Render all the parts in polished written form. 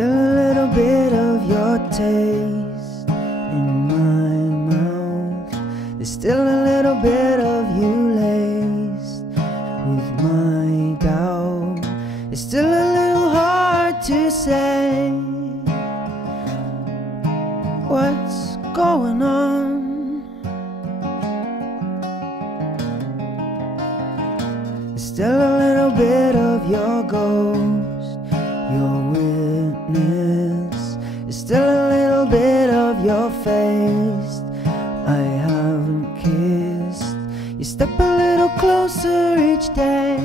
still a little bit of your taste in my mouth. There's still a little bit of you laced with my doubt. It's still a little hard to say what's going on. There's still a little bit of your ghost, your witness. There's still a little bit of your face I haven't kissed. You step a little closer each day.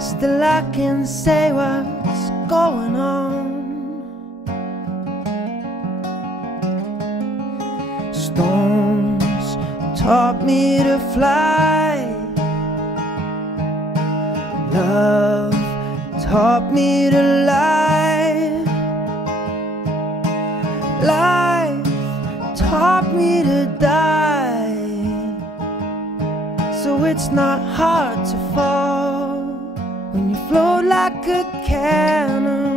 Still I can say what's going on. Stones taught me to fly. Love taught me to lie. Life taught me to die. So it's not hard to fall when you float like a cannonball.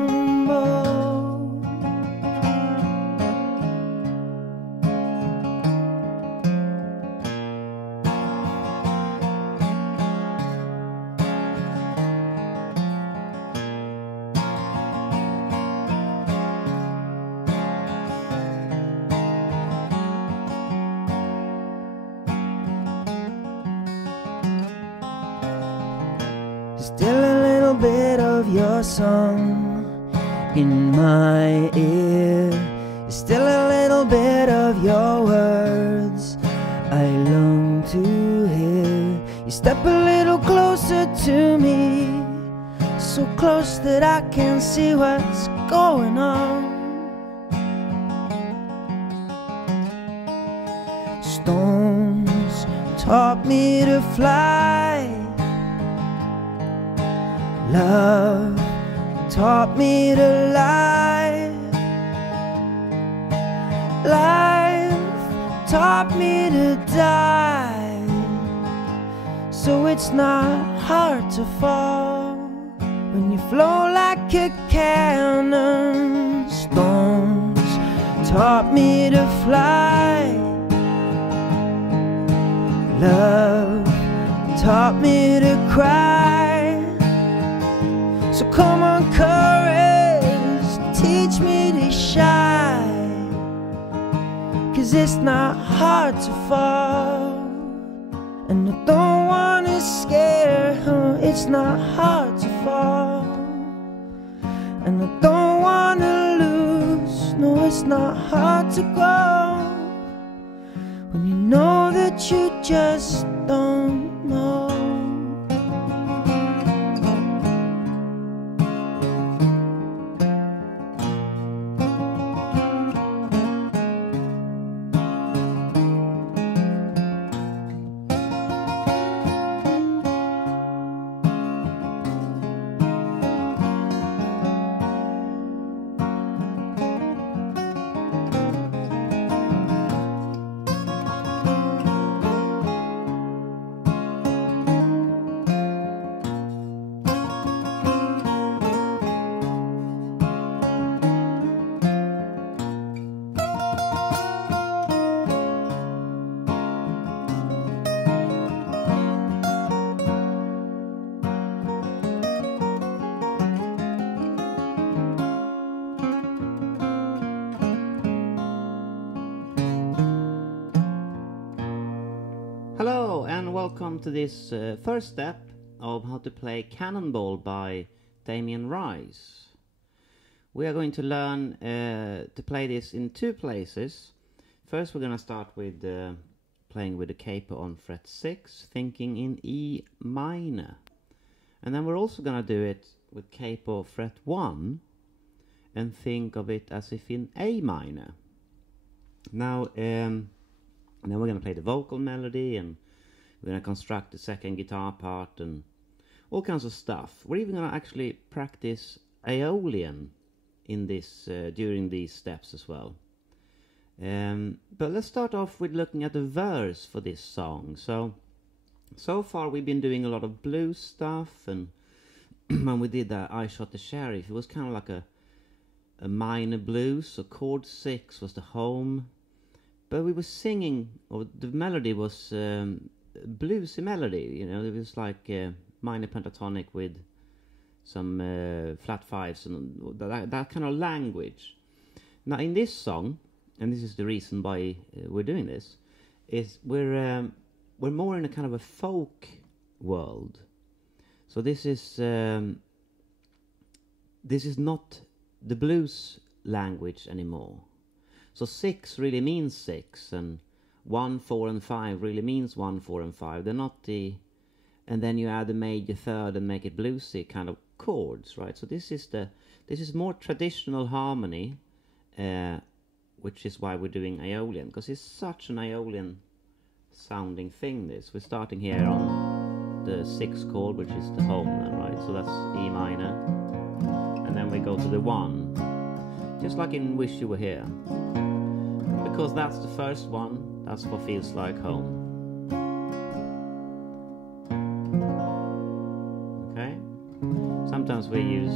Still a little bit of your song in my ear. Still a little bit of your words I long to hear. You step a little closer to me, so close that I can see what's going on. Stones taught me to fly. Love taught me to lie. Life taught me to die. So it's not hard to fall when you flow like a cannon. Stones taught me to fly. Love taught me to cry. So come on, courage, teach me to shine. 'Cause it's not hard to fall, and I don't wanna scare her. It's not hard to fall, and I don't wanna lose. No, it's not hard to go when you know that you just don't know. Hello and welcome to this first step of how to play Cannonball by Damien Rice. We are going to learn to play this in two places. First we're going to start with playing with the capo on fret 6, thinking in E minor. And then we're also going to do it with capo fret 1 and think of it as if in A minor. Now and then we're going to play the vocal melody, and we're going to construct the second guitar part and all kinds of stuff. We're even going to actually practice Aeolian in this during these steps as well. But let's start off with looking at the verse for this song. So far we've been doing a lot of blues stuff, and when we did that I Shot the Sheriff, it was kind of like a a minor blues, so chord 6 was the home. But we were singing, or the melody was bluesy melody, you know, it was like minor pentatonic with some flat fives and that kind of language. Now in this song, and this is the reason why we're doing this, is we're more in a kind of a folk world. So this is not the blues language anymore. So 6 really means 6, and 1, 4, and 5 really means 1, 4, and 5. They're not the, and then you add a major third and make it bluesy kind of chords, right? So this is more traditional harmony, which is why we're doing Aeolian, because it's such an Aeolian sounding thing. This we're starting here on the 6th chord, which is the home, then, right? So that's E minor, and then we go to the 1, just like in Wish You Were Here, because that's the first one. That's what feels like home. Okay. Sometimes we use,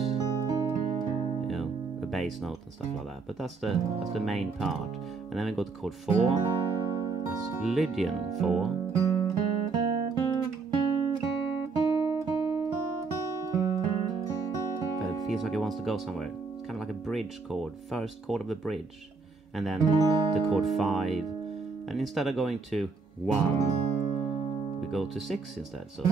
you know, a bass note and stuff like that, but that's the main part. And then we go to chord 4. That's Lydian 4. But it feels like it wants to go somewhere. It's kind of like a bridge chord, first chord of the bridge, and then the chord 5. And instead of going to 1, we go to 6 instead. So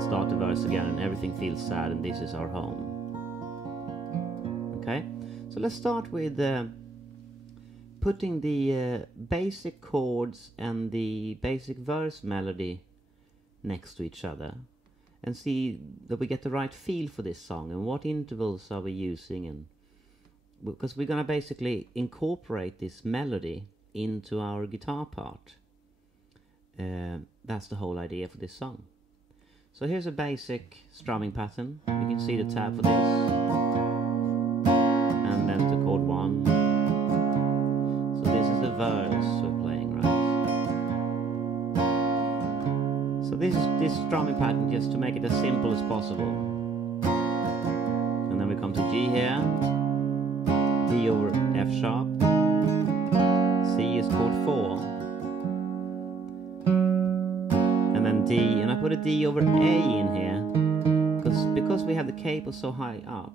start the verse again, and everything feels sad, and this is our home. Okay, so let's start with putting the basic chords and the basic verse melody next to each other, and see that we get the right feel for this song, and what intervals are we using, and because we're going to basically incorporate this melody into our guitar part. That's the whole idea for this song. So here's a basic strumming pattern. You can see the tab for this, and then to chord 1. So this is the verse we're playing, right? So this is this strumming pattern, just to make it as simple as possible. And then we come to G here, D over F sharp, C is chord 4, and then D, and I put a D over A in here because we have the capo so high up.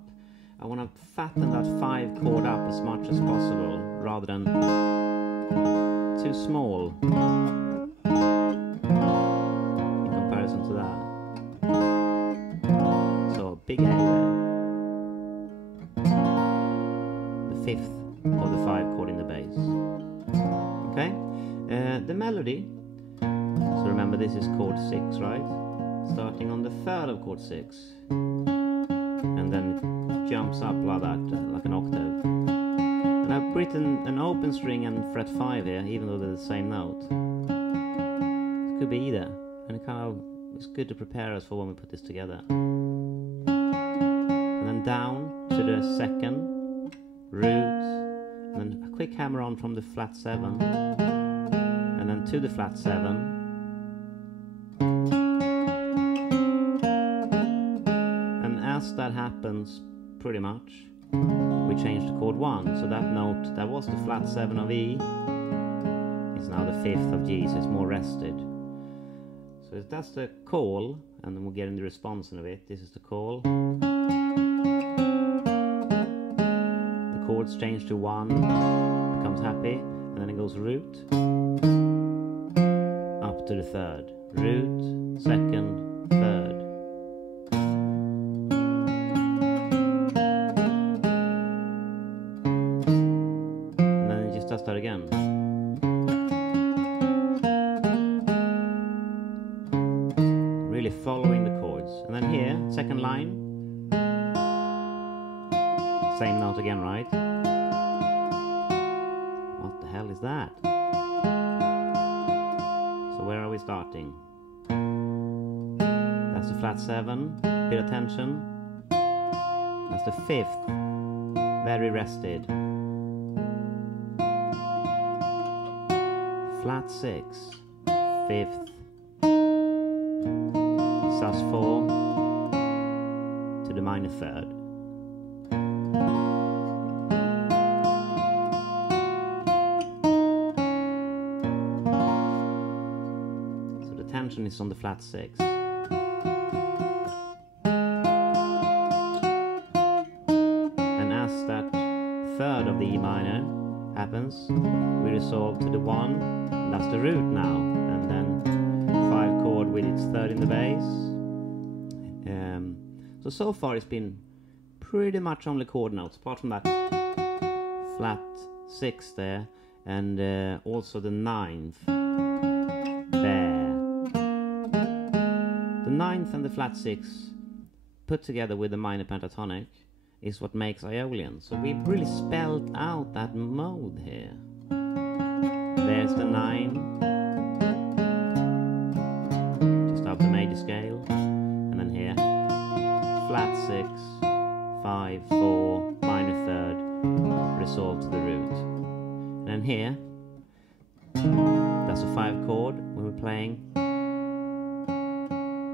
I want to fatten that 5 chord up as much as possible, rather than too small in comparison to that. So big A there, the 5th of the 5 chord in the bass. Okay, the melody. So remember, this is chord 6, right? Starting on the 3rd of chord 6, and then it jumps up like that, like an octave. And I've written an open string and fret 5 here, even though they're the same note. It could be either, and it's good to prepare us for when we put this together. And then down to the 2nd, root, and then a quick hammer on from the flat 7, and then to the flat 7. As that happens, pretty much, we change to chord 1. So that note, that was the flat 7 of E, is now the 5th of G, so it's more rested. So that's the call, and then we'll get in the response in a bit. This is the call. The chords change to 1, becomes happy, and then it goes root, up to the 3rd. Root, 2nd, 3rd. Start again. Really following the chords. And then here, 2nd line, same note again, right? What the hell is that? So where are we starting? That's the flat 7, bit of tension. That's the 5th, very rested. Flat 6, 5th, sus 4 to the minor 3rd. tension is on the flat 6. And as that third of the E minor happens, we resolve to the 1, that's the root now, and then 5 chord with its third in the bass. So far it's been pretty much only chord notes, apart from that flat 6 there, and also the 9th there. The 9th and the flat 6 put together with the minor pentatonic is what makes Aeolian. So we've really spelled out that mode here. There's the 9, just up the major scale, and then here, flat 6, 5, 4, minor third, resolved to the root. And then here, that's a 5 chord when we're playing.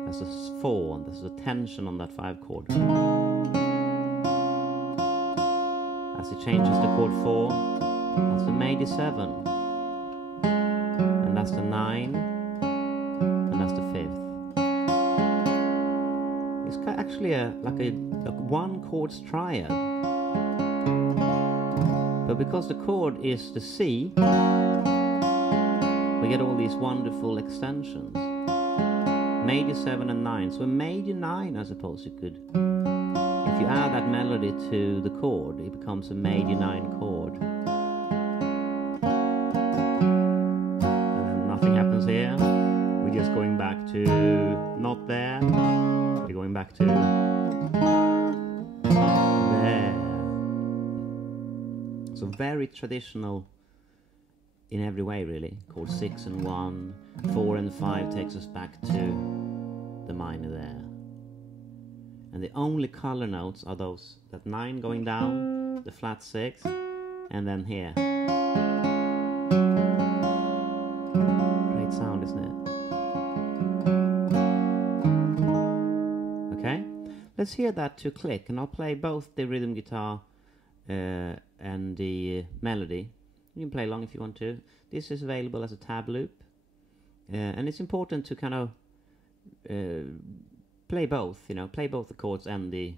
That's a 4, and there's a tension on that 5 chord. As it changes to chord 4, that's the major 7, and that's the 9, and that's the 5th. It's actually like a 1 chords triad, but because the chord is the C, we get all these wonderful extensions. Major 7 and 9, so a major 9, I suppose you could. If you add that melody to the chord, it becomes a major 9 chord. And then nothing happens here. We're just going back to not there. We're going back to there. So very traditional in every way, really. Chord 6 and 1, 4 and 5 takes us back to the minor there. And the only color notes are those, that 9 going down, the flat 6, and then here. Great sound, isn't it? Okay, let's hear that to click, and I'll play both the rhythm guitar and the melody. You can play along if you want to. This is available as a tab loop, and it's important to kind of play both, play both the chords and the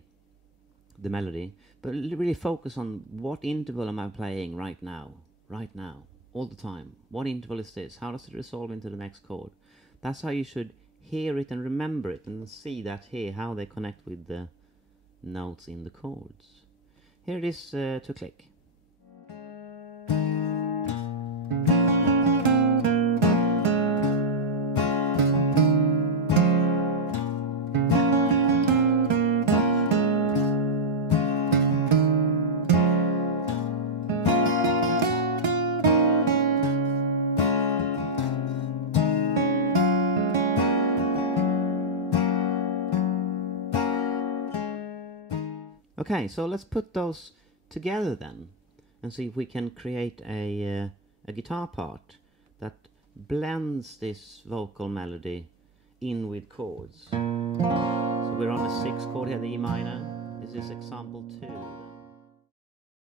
melody, but really focus on what interval am I playing right now, all the time. What interval is this? How does it resolve into the next chord? That's how you should hear it and remember it, and see that here, how they connect with the notes in the chords. Here it is to click. Okay, so let's put those together then, and see if we can create a guitar part that blends this vocal melody in with chords. So we're on a 6 chord here, the E minor. This is example 2.